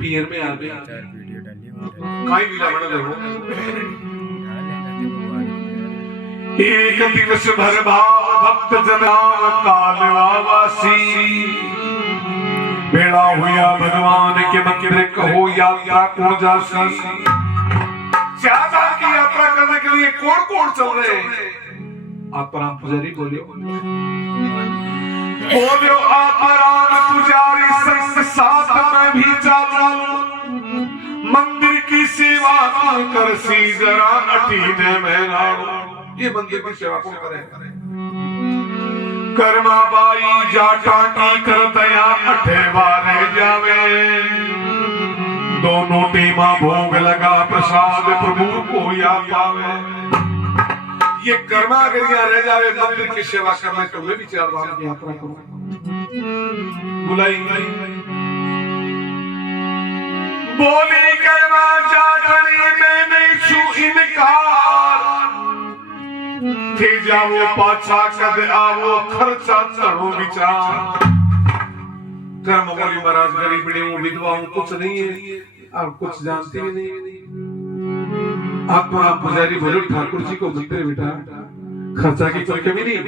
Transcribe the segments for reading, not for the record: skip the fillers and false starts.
पियर में आ गया वीडियो डाली काई विला बना देखो एक दिवस भर भाव भक्त जना कालवासी बेड़ा हुआ भगवान के मंदिर कहो यात्रा कौन जासी ज्यादा की यात्रा करने के लिए कौन कौन चल रहे हैं आत्मा पुजारी बोलियो आत्माराम पुजारी संग साथ में भी चलूं मंदिर की सेवा कर सी जरा अटीने में नाड़ू ये मंदिर की सेवा कौन करे कर्मा बाई जाटा की कर दया अठे वाले जावे दोनों टीमा भोग लगा प्रसाद प्रभु को या पावे ये कर्मा गरिया रह जावे मंदिर की सेवा करने तो मैं भी 4 बार की यात्रा करूं बुलाई बोली कर्मा जाटनी में नहीं छू इनकार थे जाओ पाछा कद आवो खर्चा चढ़ो विचार कर्म बोली महाराज गरीब बड़े विधवा कुछ नहीं है और कुछ जानती भी नहीं आत्मा पुजारी बोले ठाकुर जी को मंदिर बेटा खर्चा की कोई कमी नहीं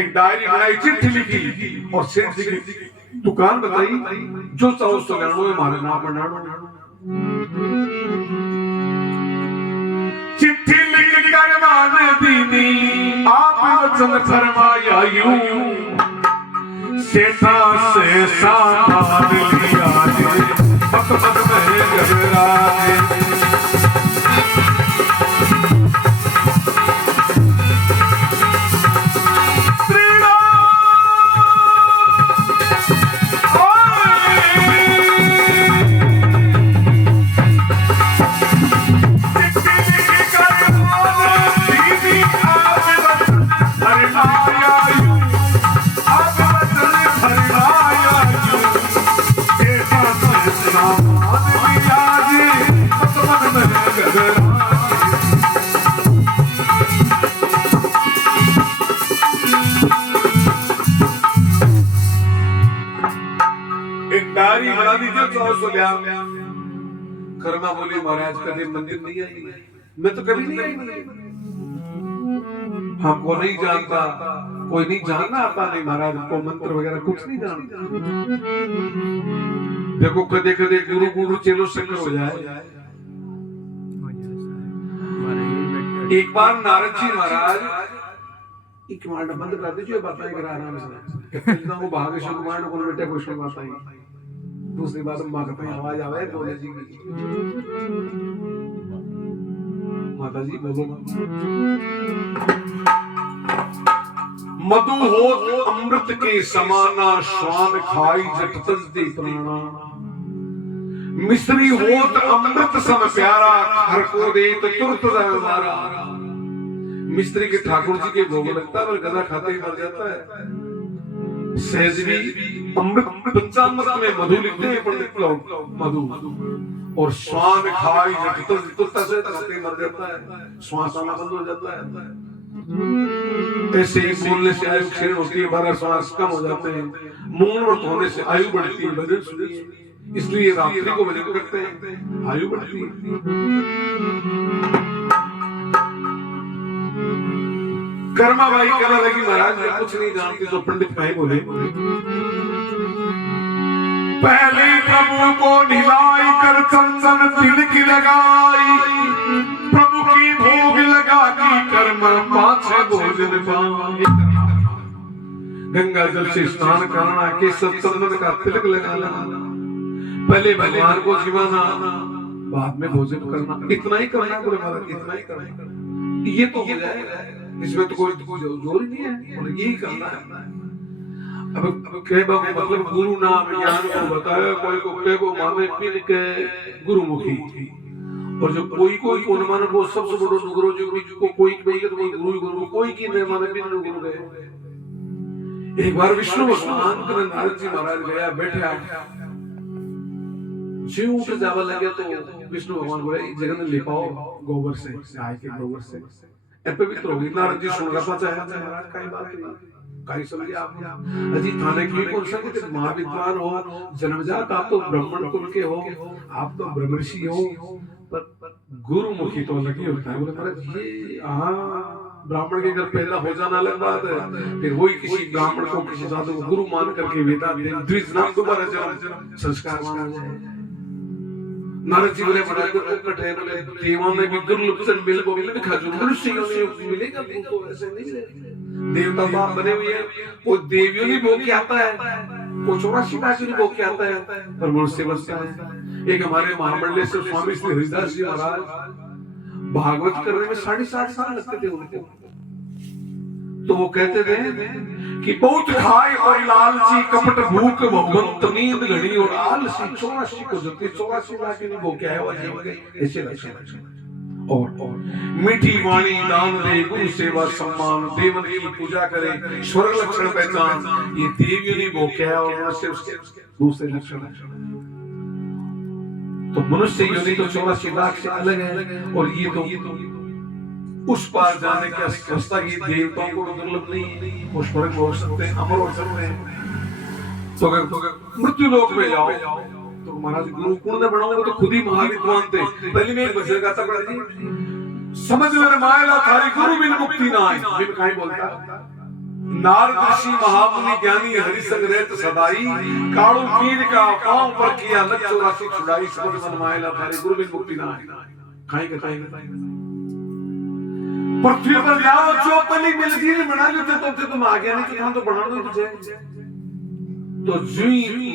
एक डायरी बनाई चिट्ठी लिखी और सेठ जी की दुकान बताई जो चाहो सो गानो है हमारे नाम बनाना चिट्ठी लिख कर माने दीनी आप वचन फरमाया यूं सेठा से सामान लिया मत मत में घबराए बना दीजिए कर्मा बोली महाराज कभी मंदिर नहीं आई मैं तो कभी नहीं आई हमको नहीं जानता कोई नहीं जानना आता नहीं महाराज को मंत्र वगैरह कुछ नहीं जानता देखो कदे कदे गुरु गुरु चलो संग हो जाए एक बार नारद जी महाराज एक मांड बंद कर दीजिए बताएं करा आराम से इतना वो भाग्य शुभ मांड को बेटे कुछ बताएं दूसरी बात माँ का आवाज आवे बोले जी माता जी बोलो मधु होत अमृत के समाना श्वान खाई जट तजदे प्राणा मिश्री होत अमृत सम प्यारा हर को दे तो तुरत हमारा मिस्त्री के ठाकुर जी के भोग लगता है पर गधा खाते ही मर जाता है सहजवी अमृत पंचामृत में मधु लिखते हैं पंडित लोग मधु और श्वान खाई जटता से खाते मर जाता है श्वास आना बंद हो जाता है ऐसे ही बोलने से आयु क्षीण होती है 12 श्वास कम हो जाते हैं मौन व्रत होने से आयु बढ़ती है भजन सुनिए इसलिए रात्रि को भजन करते हैं आयु बढ़ती है कर्मा भाई कहने लगी महाराज मैं कुछ नहीं जानती तो पंडित भाई बोले पहले प्रभु को ढिलाई कर चंदन तिलक लगाई प्रभु की भोग लगा की कर्म पाछे भोजन पाई गंगा जल से स्नान करना केसर चंदन का तिलक लगाना पहले भगवान को जीवाना बाद में भोजन करना इतना ही करना बोले महाराज इतना ही करना ये तो हो जाएगा इसमें तो कोई जोर ही नहीं है और यही करना है अब कई बार मतलब गुरु नाम ज्ञान को बताया कोई को कई को माने पीन के गुरुमुखी और जो कोई को न माने वो सबसे बड़ो गुरु जो भी को कोई तो कोई गुरु कोई की नहीं माने पीन गुरु गए एक बार विष्णु भगवान के नारद जी महाराज गया बैठे शिव उठ जावा लगे तो विष्णु भगवान बोले जगन ले पाओ गोबर से गाय के गोबर से पवित्र होगी नारद जी सुन रहा था महाराज कई बात नहीं कहीं समझे आप अजी थाने की कौन सा कि महाविद्वान हो जन्मजात आप तो ब्राह्मण कुल के हो आप तो ब्रह्मर्षि हो पर गुरुमुखी तो लगी होता है बोले महाराज ये हाँ ब्राह्मण के घर पैदा हो जाना अलग बात है फिर वही किसी ब्राह्मण को किसी साधु को गुरु मान करके वेदांत द्विज नाम दोबारा जन्म संस्कार माना जाए नारद जी बोले महाराज को कठे बोले देवों में भी दुर्लभ से मिल को मिल दिखा जो मनुष्य में मिलेगा तो ऐसे नहीं मिलेगा देवता बाप बने हुए हैं वो देवियों ने भोग के आता है वो 84 लाख ने भोग के आता है पर मनुष्य बनता है एक हमारे महामंडलेश्वर से स्वामी श्री हरिदास जी महाराज भागवत करने में 7.5 साल लगते थे उनको तो वो कहते थे कि बहुत खाए और लालची कपट भूख भगवंत नींद घड़ी और आलसी 84 को जति 84 लाख ने भोग के आया हुआ जीव ऐसे लक्षण और मीठी वाणी दान दे गुरु सेवा सम्मान देवन की पूजा करे स्वर्ग लक्षण पहचान ये देवियों ने वो क्या और मनुष्य उसके दूसरे लक्षण तो मनुष्य योनि तो 84 लाख से अलग है और ये तो उस पार जाने का रास्ता ये देवताओं को दुर्लभ नहीं वो स्वर्ग हो सकते हैं अमर हो सकते हैं तो अगर मृत्यु लोक में जाओ तो महाराज गुरु कुंड बनाओगे तो खुद ही महाविद्वान थे पहले में एक भजन गाता पड़ा जी समझ ले माया थारी गुरु बिन मुक्ति ना आए बिन काहे बोलता नारद ऋषि महामुनि ज्ञानी हरि संग रहत सदाई काळू कीर का पांव पर किया लग 84 छुड़ाई समझ मन माया थारी गुरु बिन मुक्ति ना आए काहे पृथ्वी पर जाओ चौपली मिलती नहीं बना लेते तो तुम आ गया नहीं कि हम तो बना दो तुझे तो जी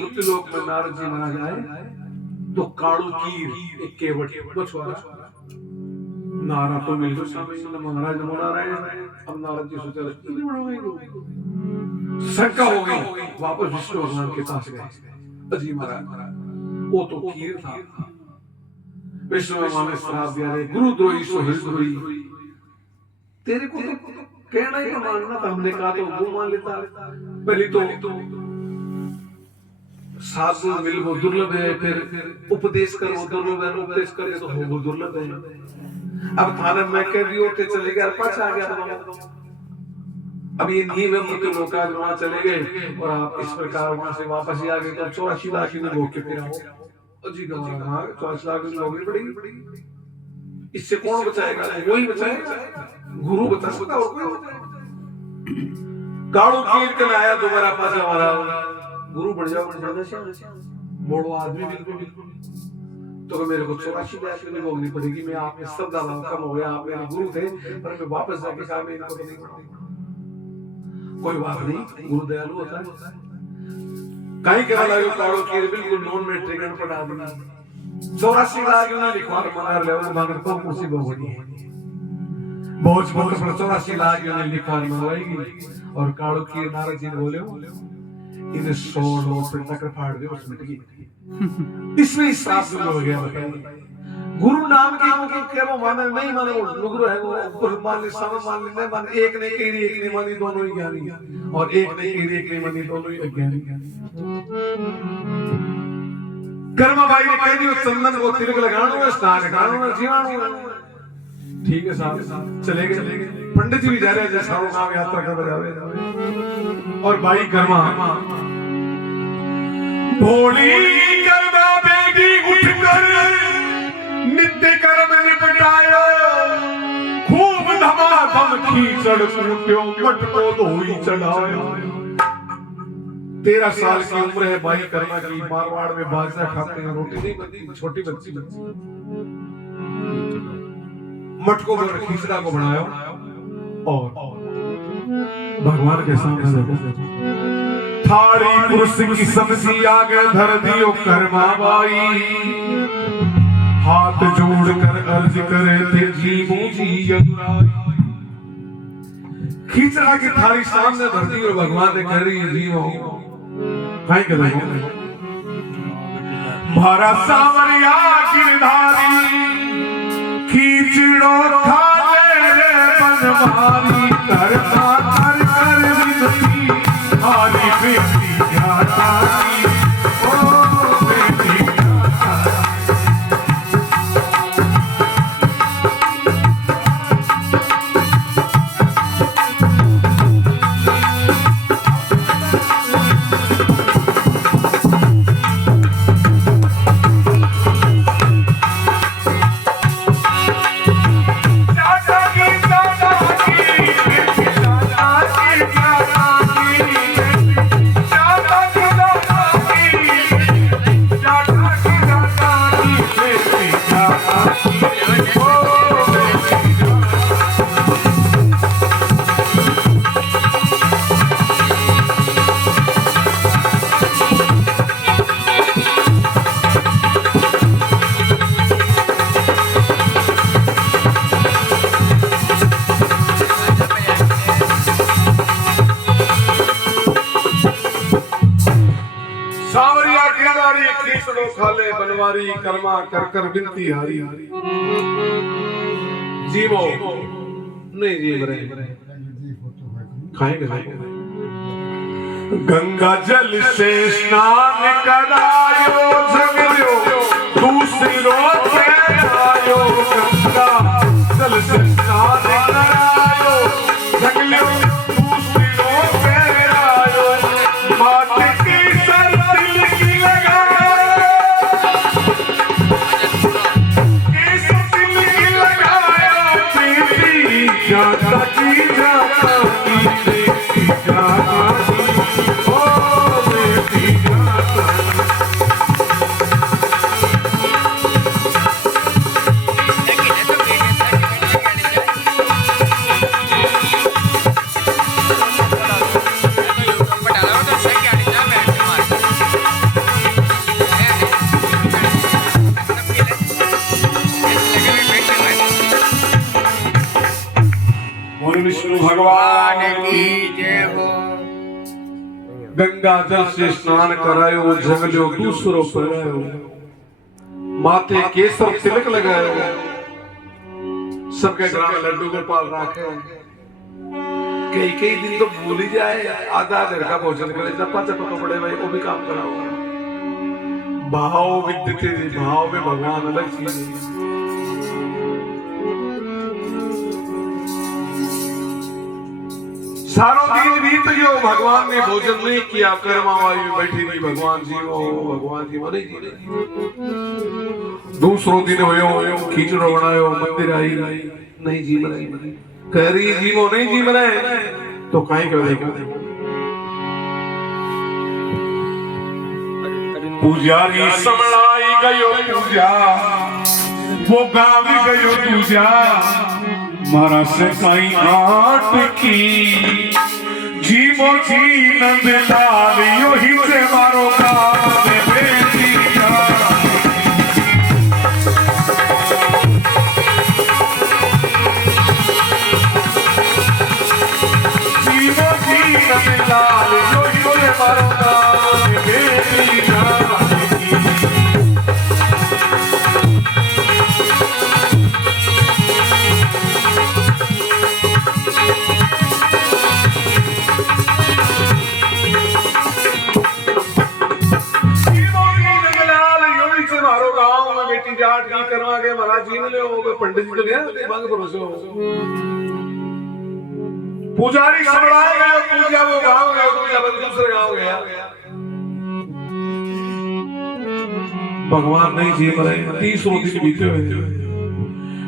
मृत्यु लोक में नारद जी महाराज आए तो काळू कीर एक केवट बछवाड़ा नारा तो मिल गया सामने महाराज बना रहे हैं अब नारद जी सोचा नहीं बनाएंगे शंका हो गई वापस विष्णु भगवान के पास गए अजी महाराज वो तो कीर था विष्णु भगवान ने श्राप दिया रे गुरुद्रोही सो हृदय तेरे को तो कहना ही तो मानना था हमने कहा तो वो मान लेता पहले तो साधु मिल वो दुर्लभ है फिर उपदेश कर वो दुर्लभ है उपदेश करे तो वो दुर्लभ है अब थाने में कह दियो ते चले गए पास आ गया अब ये नींव है मृत्यु लोक आज वहां चले गए और आप इस प्रकार वहां से वापस ही आ गए तो 84 लाख में भोग के फिर आओ जी गवाह 84 लाख में भोगनी पड़ेगी इससे कौन बचाएगा वही बचाएगा गुरु बता सकता और कोई काड़ू कीर के आया दोबारा पास हमारा गुरु बन जाओ मोड़ो आदमी बिल्कुल तो मेरे को 84 लाख में भोगनी पड़ेगी मैं आप में सब दादा कम हो गया आप मेरे गुरु थे पर मैं वापस जाके कहा मैं इनको नहीं पढ़ूंगा कोई बात नहीं गुरु दयालु होता है कहीं कहने लगे काड़ू कीर बिल्कुल नॉन मैट्रिक अनपढ़ आदमी 84 लाख में लिखवार मगर लेवल मगर को कुर्सी भोगनी है बहुत बहुत 84 लाख में लिखवार मंगवाएगी और काड़ू कीर नारद जी ने बोले इन्हें 100 नोट पे टक्कर फाड़ दे उस मिट गई इसमें श्राप हो गया गुरु नाम के क्या वो माने नहीं माने वो गुरु है वो ऊपर मान ले सब मान ले नहीं मान एक नहीं कही एक नहीं मानी दोनों ही ज्ञानी और एक नहीं कही एक नहीं मानी दोनों ही अज्ञानी कर्मा भाई ने कह दिया चंदन को तिलक लगाना है स्नान करना है जीवाणु ठीक है साहब चले गए पंडित जी भी जा रहे हैं जैसा वो काम यात्रा कर जावे और भाई कर्मा भोली कर्मा बेटी उठकर नित्य कर्म निपटाया खूब धमाधम खींचड़ कूट्यो मट को धोई चढ़ाया 13 साल की उम्र है भाई कर्मा की मारवाड़ में बाजरा खाते हैं रोटी नहीं बनती छोटी बच्ची मटको पर खींचड़ा को बनाया और भगवान के सामने देखो थारी कुर्सी की सब्जी आगे धर दियो कर्मा बाई हाथ जोड़ कर अर्ज करे थे जीवो जी अगुराई खींचड़ा की थारी सामने धर दी और भगवान ने कह रही जीवो काहे के देखो भारा सावरिया गिरधारी खींचड़ो थाले रे बनवारी करता कर कर विनती हारी बेटी ध्यातारी ओ बेटी खींचड़ो खाले बनवारी कर्मा कर कर बिनती हारी जीवो नहीं जीव रहे खाएंगे गंगा जल से स्नान करायो झगड़ो दूसरों से आयो गंगा जल से स्नान करायो झगड़ो दूसरों से आयो माथे की सर तिलक लगायो केस तिलक लगायो तेरी जाता की जाता की जाता विष्णु भगवान की जय हो। गंगा जल से स्नान करायो जंगलो दूसरो परायो माथे केसर तिलक लगायो सबके घर में लड्डू गोपाल राखे कई कई दिन तो भूल ही जाए आधा घर का भोजन करे चप्पा चप्पा तो बड़े भाई वो भी काम कराओ भाव विद्यते भाव में भगवान अलग चीज है। सारों दिन बीत गयो भगवान ने भोजन नहीं किया कर्मा वायु बैठी रही भगवान जी नहीं जी दूसरों दिन होयो खींचड़ो बनायो मंदिर आई नहीं जी मनाई कह रही जीवो नहीं जी मनाए तो काई कर देगा पुजारी समलाई गयो पूजा वो गाँव गयो पूजा मारा से कई आट की जीवो जी नंद लाल यो ही से मारो गाँव में बेटी जीवो जी नंद लाल यो ही से मारो गाँव में बेटी जाट की करवा के महाराज जी ने ले हो पंडित जी तो गया दिमाग भरोसे हो पुजारी सबलाए गए पूजा वो गांव गया पूजा दूसरे गांव गया भगवान नहीं जी मरे 30 दिन बीते हुए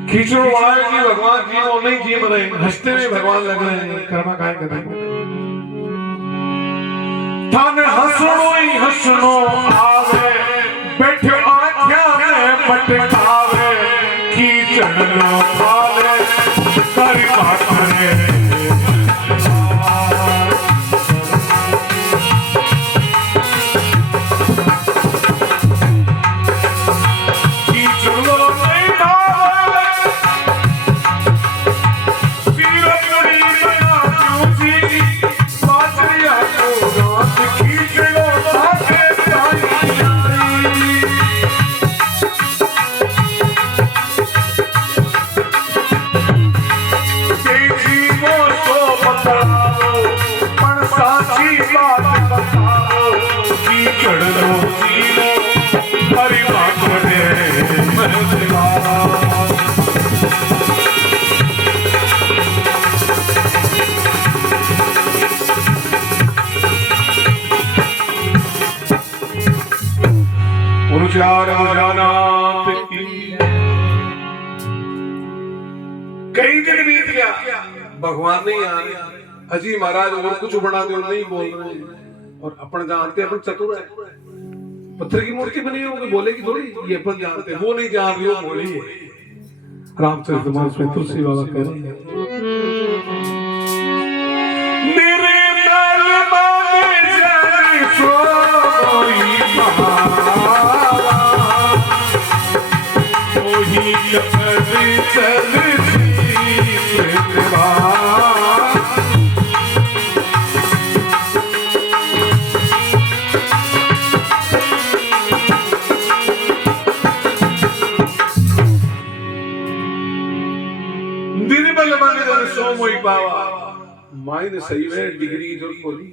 खींचड़ो वाले जी भगवान जी वो नहीं जी मरे हंसते हुए भगवान लग रहे हैं कर्मा काय कर थाने हंसनो ही हंसनो आवे बैठे पटकावे कीचड़ो पाले करी पाखरे कीचड़ो नहीं भावे पीरो पड़ी बना चूसी बाजरिया को रात कीचड़ो भागे कई दिन बीत गया भगवान नहीं आया अजी महाराज और कुछ बना दो नहीं बोल रहे और अपन जानते अपन चतुर है पत्थर की मूर्ति बनी होगी बोलेगी थोड़ी ये अपन जानते वो नहीं जान रही हो बोली रामचरितमानस में तुलसी बाबा कह रहे हैं मेरे बाबा मायने सही है डिग्री की जरूरत होगी।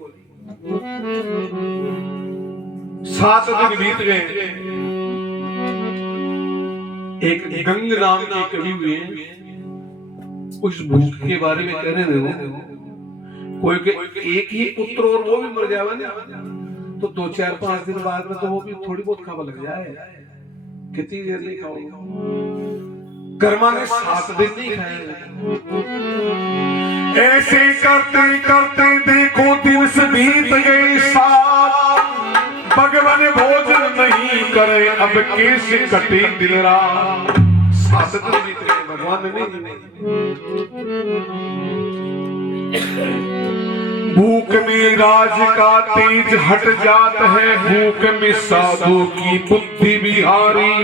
7 दिन बीत गए। एक गंग नाम के कवि हुए, उस भूख के बारे में कह रहे थे। कोई के एक ही पुत्र और वो भी मर जाए ना, तो 2-4-5 दिन बाद में तो वो भी थोड़ी बहुत खावा लग जाए। कितनी देर नहीं खाओगे? कर्मा ने 7 दिन नहीं खाए। ऐसे करते करते देखो दिन से बीत गए 7, भगवान भोजन नहीं करे, अब कैसे कटे दिन रात। 7 दिन बीत गए, भगवान ने भूख में राज का तेज हट जात है, भूख में साधु की बुद्धि बिहारी।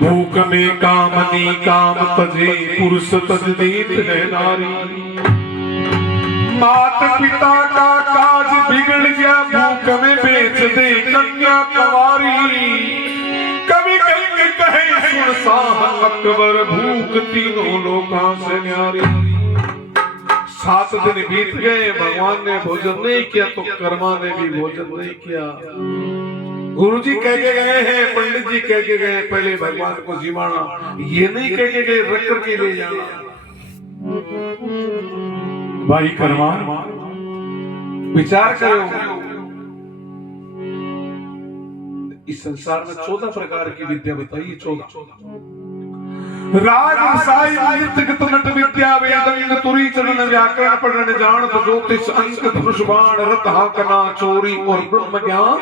भूख में कामनी काम तजे, पुरुष तजनीत है नारी। मात पिता का काज बिगड़ गया, भूख में बेच दे कन्या कवारी। कभी कभी कहे सुनसान अकबर, भूख तीनों लोकां से न्यारी। 7 दिन बीत गए, भगवान ने भोजन नहीं किया तो कर्मा ने भी भोजन नहीं किया। गुरुजी कह के गए हैं, पंडित जी कह के गए पहले भगवान को जिमाना, ये नहीं कह के गए रख करके ले जाना। भाई कर्मा विचार करो, इस संसार में 14 प्रकार की विद्या बताइए। 14 राग रसाई नृत्य गीत नट विद्या वेद तुरी चरण व्याकरण पढ़न जानत ज्योतिष अंक धनुष बाण रथ हाकना चोरी और ब्रह्म ज्ञान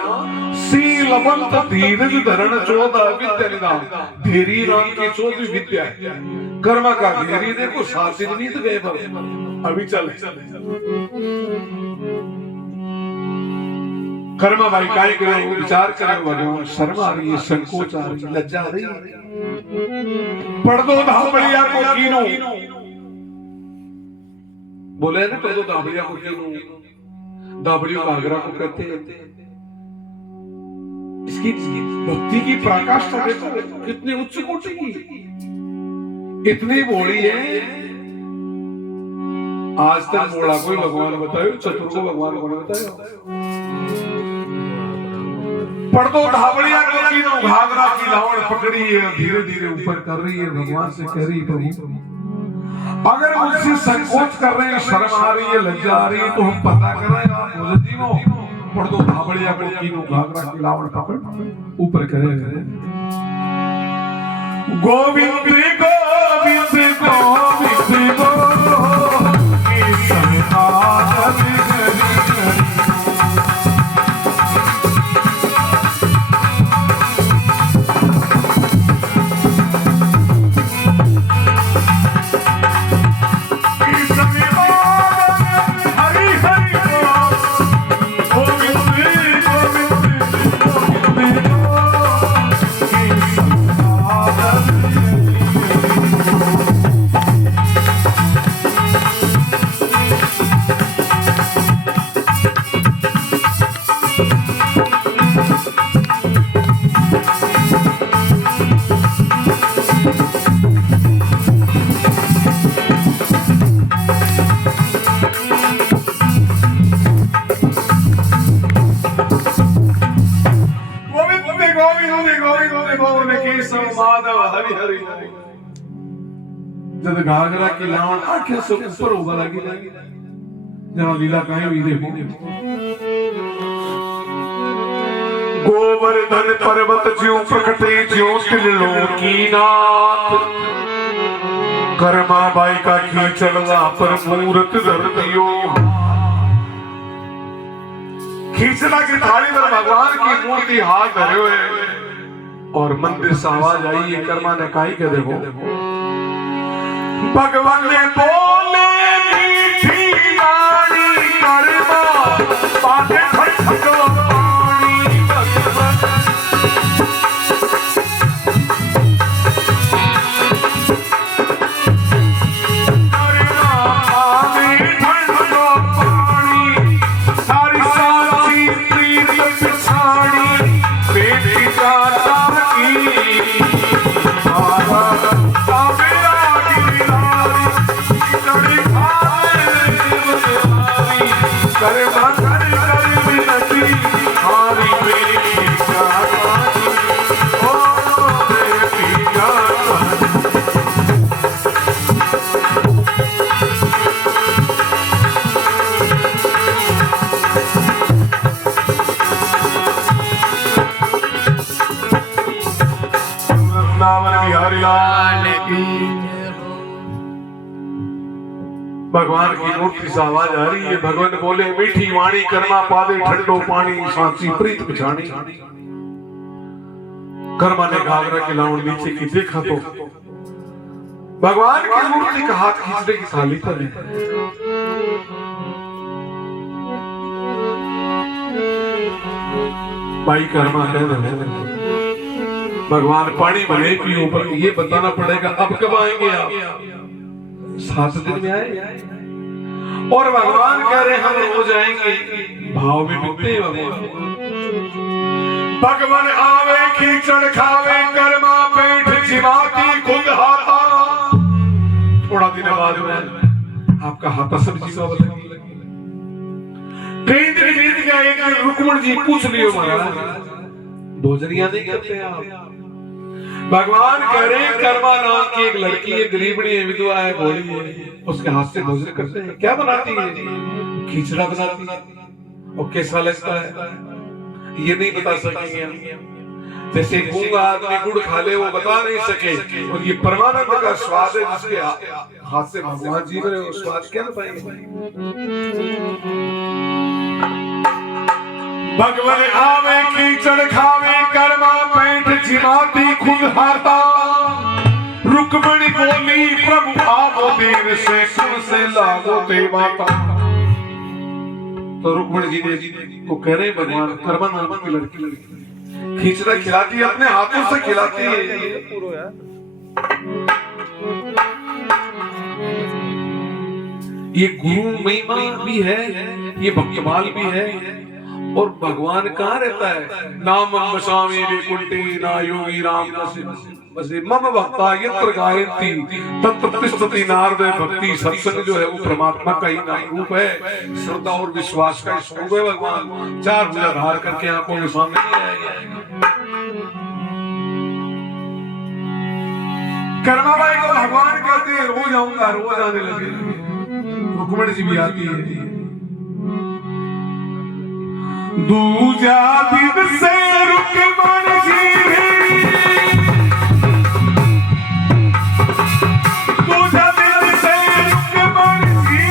शीलवंत धीरज धरण 14 विद्या निदान। धीरी नाम की 14 विद्या है। कर्म का धीरी देखो 7 दिन बीत गए, अभी चल कर्मा भाई काय करो, विचार करो। भगवान शर्मा आ रही है, संकोच आ रही है, लज्जा आ रही है। पढ़ दो धाबड़िया को कीनो, बोले ना पढ़ दो धाबड़िया को कीनो। धाबड़ियों का आगरा को कहते हैं। इसकी भक्ति की पराकाष्ठा देखो कितनी उच्च कोटि की, इतनी बोली है। आज तक मोड़ा कोई भगवान बतायो, चतुर को भगवान को बतायो। पढ़ दो धाबड़िया को कीनो, घाघरा की लावण पकड़ी है, धीरे धीरे ऊपर कर रही है, भगवान से कह रही है प्रभु अगर मुझसे संकोच कर रहे हैं, शर्म आ रही है, लज्जा आ रही है, तो हम पता कर रहे हैं जीवो। पढ़ दो धाबड़िया को कीनो, घाघरा की लावण पकड़ ऊपर करे। गोविंद गोविंद गोविंद गो की संसार जब घाघरा की लावण आंखें से ऊपर उभा लगी, जहां लीला कहीं भी देखो। गोवर्धन पर्वत ज्यों प्रकटे ज्यों त्रिलोकीनाथ, कर्मा बाई का खींचलवा पर मूर्त धर दियो। खींचना की थाली पर भगवान की मूर्ति हाथ धरे हुए और मंदिर से आवाज आई है। कर्मा ने कहा कि देखो भगवान ने बोले मीठी वाणी, कर्मा बातें खटखटो पानी। कर्मा आवे ठंडो पानी, सारी साची प्रीत पिछाड़ी, बेटी जाता की कर्मा कर कर विनती हारी बेटी जाता ओ बेटी जाता वृंदावन बिहारी लाल की भगवान की मूर्ति से आवाज आ रही है। भगवान बोले मीठी वाणी कर्मा पादे ठंडो पानी सांची प्रीत पिछाणी। कर्मा ने घाघरा के लाउंड नीचे की देखा तो भगवान की मूर्ति का हाथ खींचने की थाली पर है। भाई कर्मा कह रहे हैं भगवान पानी भले पियो पर ये बताना पड़ेगा अब कब आएंगे आप। 7 दिन में आए और भगवान कह रहे हम रोज आएंगे। भाव में मिलते हैं भगवान आवे खींचड़ खावे कर्मा पेट जिमाती खुद हाथा। थोड़ा दिन बाद में आपका हाथा सब्जी का बदल कई दिन बीत गए। रुक्मण जी पूछ लियो महाराज भोजनिया नहीं करते आप। भगवान कह रहे कर्मा नाम की एक लड़की है गरीबनी है विधवा है भोली है उसके हाथ से भोजन करते हैं। क्या बनाती है? खिचड़ा बनाती है। और कैसा लगता है ये नहीं बता सकेंगे हम। जैसे गूंगा आदमी गुड़ खा ले वो बता नहीं सके और ये परमानंद का स्वाद है जिसके हाथ से भगवान जी ने वो स्वाद क्या बताएंगे। भगवान आवे कीचड़ खावे कर्मा पेट जिमाती खुद हाथा। रुक्मणी बोली प्रभु आवो देर से सुन से लागो ते माता। तो रुक्मणी जी ने को कह रहे भगवान कर्मा नाम की लड़की खिचड़ा खिलाती है अपने हाथों से खिलाती है। ये गुरु महिमा भी है ये भक्तमाल भी है। और भगवान कहाँ रहता है? नाम स्वामी वैकुंठे ना योगी राम बसे मम भक्ता यत्र गायन्ति तत्र तिष्ठति नारद। भक्ति सत्संग जो है वो परमात्मा का ही नाम रूप है। श्रद्धा और विश्वास का स्वरूप है। भगवान 4 भुजा धार करके आंखों के सामने नहीं आएगा। कर्मा भाई को भगवान कहते हैं रोज आऊंगा रोज आने लगे। रुक्मणी जी भी आती है। दूजा दिन से रुक्मणी जी दूजा दिन से रुक्मणी जी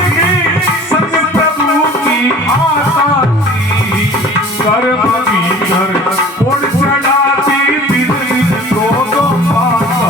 संग प्रभु की आता थी। कर्म भीतर उड़ चढ़ाती दिन दो पासा।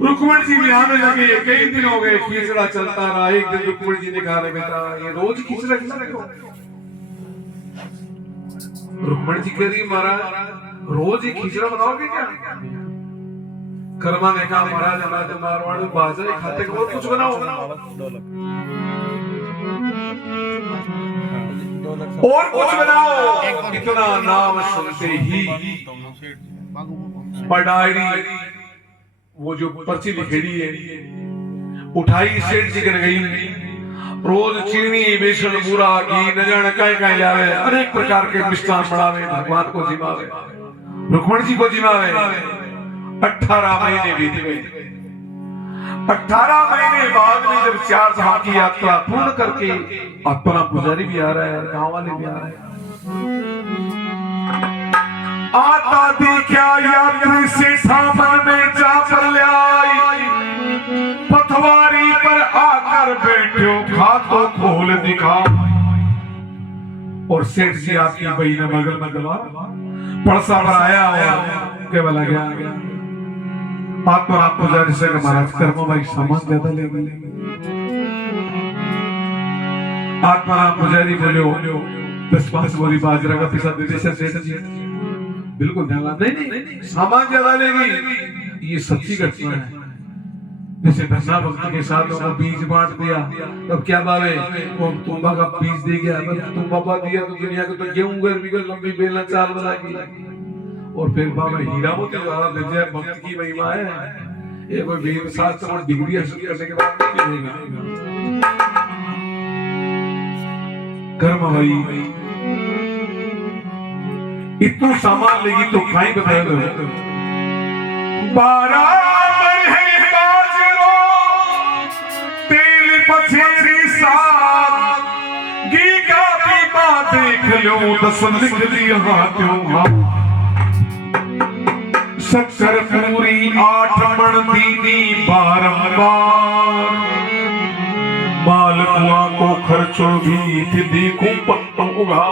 रुक्मणी जी भी आने लगे। कई दिन हो गए खिचड़ा चलता रहा। एक दिन रुक्मणी जी ने कहा बेटा ये रोज खिचड़ा खिला रखो। रुक्मणी जी कह रही महाराज रोज ही खिचड़ा बनाओगे क्या? कर्मा ने कहा महाराज हमारे तो मारवाड़ में बाजरे खाते को और कुछ बनाओ और कुछ बनाओ। इतना नाम सुनते ही डायरी वो जो पर्ची लिखेड़ी है उठाई सेठ जी कर गई। रोज चीनी बेसन बूरा घी न जाने कहीं लावे अनेक प्रकार के मिष्ठान बनावे भगवान को जिमावे रुक्मणी जी को जिमावे। 18 महीने बीत गए। 18 महीने बाद में जब 4 धाम की यात्रा पूर्ण करके अपना पुजारी भी आ रहा है गांव वाले भी आ रहे हैं। आता दिखा यात्री से सावन में जा पर ले आई, पथवारी पर आकर बैठो खातो खोल दिखा। और सेठ जी आपकी बहन मगल मगलवा पड़सा पर आया और के बोला गया आत्मा पुजारी से महाराज कर्म भाई सामान ज्यादा ले गए। आत्मा पुजारी बोलो 10-5 बोरी बाजरा का पैसा दे दे सेठ जी। बिल्कुल ध्यान नहीं सामान ज्यादा लेगी। ये सच्ची घटना है। जैसे धन्ना भक्ति के साथ वो बीज बांट दिया, तब क्या बावे वो तुम्बा का बीज दे गया, तुम्बा पा दिया तो दुनिया को तो गेहूं गर्मी को लंबी बेलना चाल बना की। और फिर बाबा हीरा मोती द्वारा विजय भक्त की महिमा है। ये कोई वेद शास्त्र और डिग्री हासिल करने के बाद नहीं मिलेगा। कर्म भाई इतना सामान लेगी तो कहीं बताया दो 12 है बाजरो तेल पछेरी साग घी का पीपा देख लो 10 लिख दिया हाथों। शक्कर पूरी 8 मण दीदी बारंबार, मालपुआ को खर्चो भी देखूं पत्तों उगा।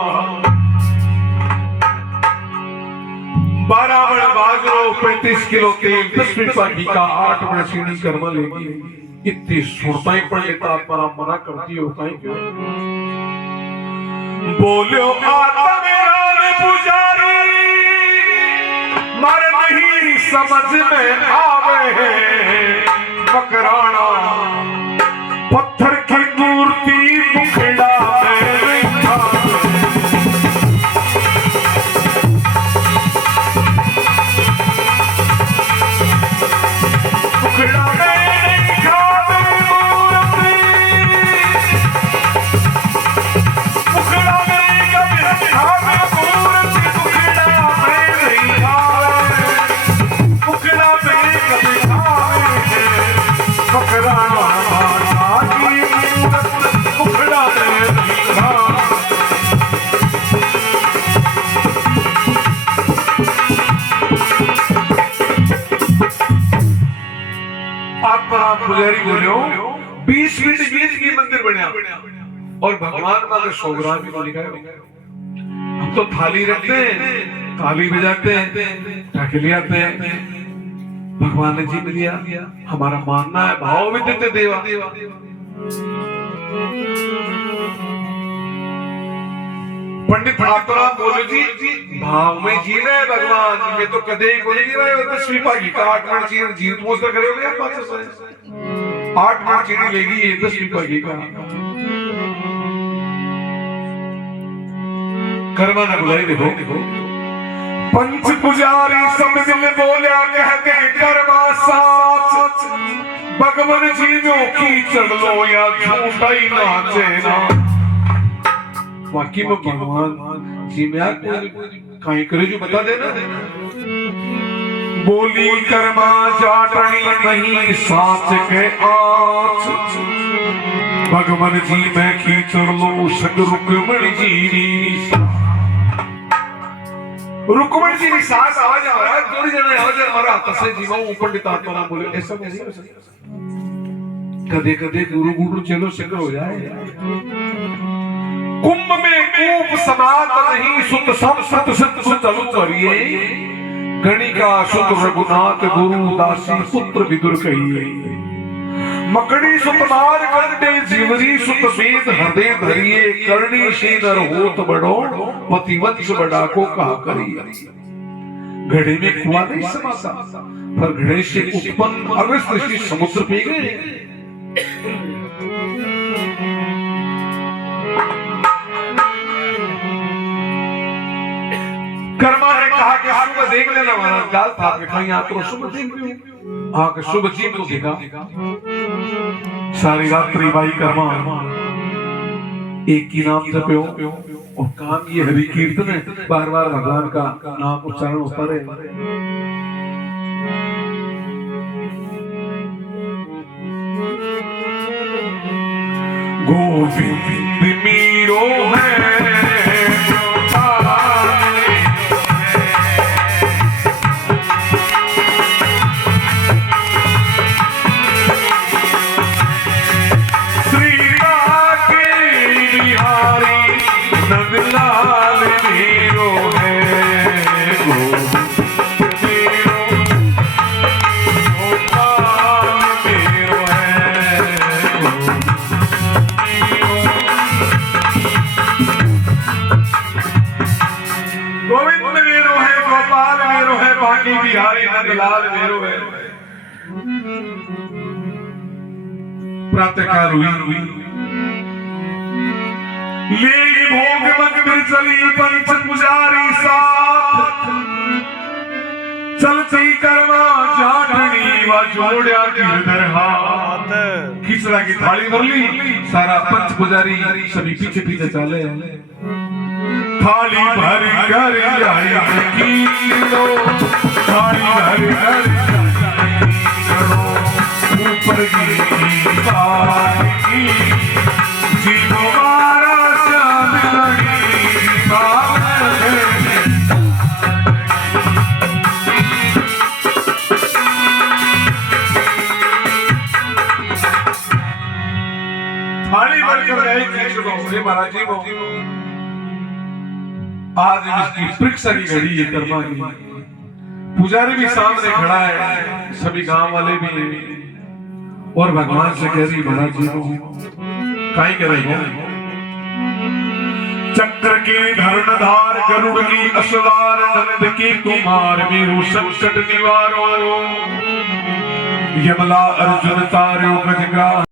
12 मण बाजरो 35 किलो तेल 10 पीपा घी का 8 मण चीनी कर्म लेगी। इतनी सुरताई पंडिता परा मना करती हो कहीं क्यों बोलो आता मेरा पुजारी मर नहीं समझ में आवे पकड़ाना पत्थर की मूर्ति मुखड़ा पुजारी बोलो 20 फीट बीच की मंदिर बनया और भगवान का सोगरान भी लिखा है। हम तो थाली रखते हैं, थाली बजाते हैं, ढाके ले आते हैं। भगवान ने जीत लिया, हमारा मानना है भाव में देते देवा। पंडित आत्मा बोले जी भाव में जीना है भगवान में तो कदे ही बोलेगी भाई और 10 पीपा घी का 8 मण चीनी जीत मोस कर करोगे आप 8 मण चीनी लेगी ये 10 पीपा घी का। कर्मा ने बुलाई देखो पंच पुजारी सब मिल बोलिया कहते कर्मा साच भगवान जी नो की चढ़ लो या झूठा ही नाचे ना। बाकी में भगवान जी में कहीं करे जो बता देना। बोली कर्मा जाटनी नहीं साच के आच भगवान जी में खींचड़ लो सग रुकमण जी। रुकमण जी की सांस आवाज आ रहा है थोड़ी जने आवाज हमारा तसे जीवा पंडित आत्मा बोले ऐसा नहीं हो सकता। कदे कदे गुरु गुरु चलो शंकर हो जाए। कुंभ में कूप समात नहीं सुत सब सत सत चलु करिए गणिका सुत रघुनाथ गुरु दासी पुत्र विदुर कहिए। मकड़ी सुत मार कंडे जीवरी सुत वेद हृदय धरिए करणी से नर होत बड़ो पति वंश बड़ा को कहा करिए। घड़े में कुआं नहीं समाता पर घड़े से उत्पन्न अगस्त ऋषि समुद्र पी गए। कर्मा ने कहा कि सुबह देख लेना महाराज दाल था कहीं आप तो सुबह देख लो आके शुभ जीव को देखा। सारी रात्रि भाई कर्मा एक ही नाम जपो और काम ये हरि कीर्तन है बार बार भगवान का नाम उच्चारण होता रहे। गोविंद मीरो है जलाल मेरो है। प्रातः काल हुई ले भोग मग में चली पंच पुजारी साथ चलती कर्मा जाटनी व जोड़िया गिरधर हाथ। खिचड़ा की थाली भर ली, सारा पंच पुजारी सभी पीछे पीछे चले। थाली भर कर आई कीनो, थाली भर कर ऊपर की पानी जीवो मारा चांद लगी सामने। थाली भर कर आई खिचड़ो महाराज जी को आज इसकी परीक्षा की घड़ी है कर्मा की। पुजारी भी सामने खड़ा है, सभी गांव वाले भी हैं और भगवान से कह रही महाराज जी को काई कह रहे हो। चक्र के धर्णधार गरुड़ की असवार नंद के कुमार मेरु संकट निवारो। यमला अर्जुन तारो गजग्राह